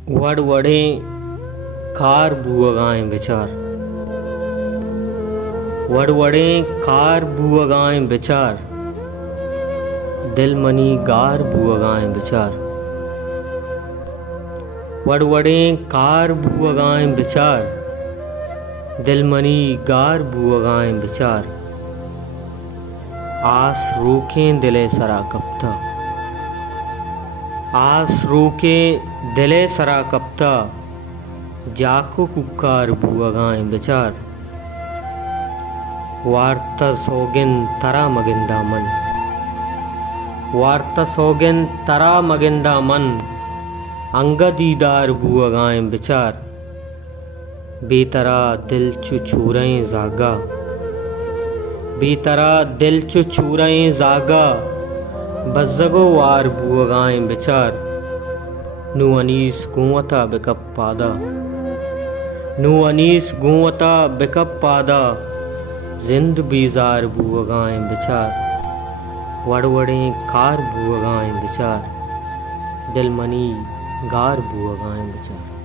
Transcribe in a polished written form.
Vadvade car बुअगाएं बेचार, Vadvade car बुअगाएं बेचार, दिल money गार बुअगाएं बेचार। Vadvade car बुअगाएं बेचार, दिल मनी गार बुअगाएं बेचार। आस रोकें दिले सरा कप्ता, आस रोके दिले सरा कप्ता, जाको कुक्कार बुअगाएं बेचार। वार्ता सोगिन तरा मगिंदा मन, वार्ता सोगिन तरा मगिंदा मन, अंगदीदार बुअगाएं बेचार। बेतरा दिल चुचूरें जागा, बेतरा दिल चुचूरें जागा, बज़्ज़गो वार बुअगाएं बेचार। नू अनीस गुंवता बिकप पादा, नू अनीस गुंवता बिकप पादा, जिंद बीजार बुअगाएं बेचार। वड़वड़े कार बुअगाएं बेचार, दिल मनी गार बुअगाएं बेचार।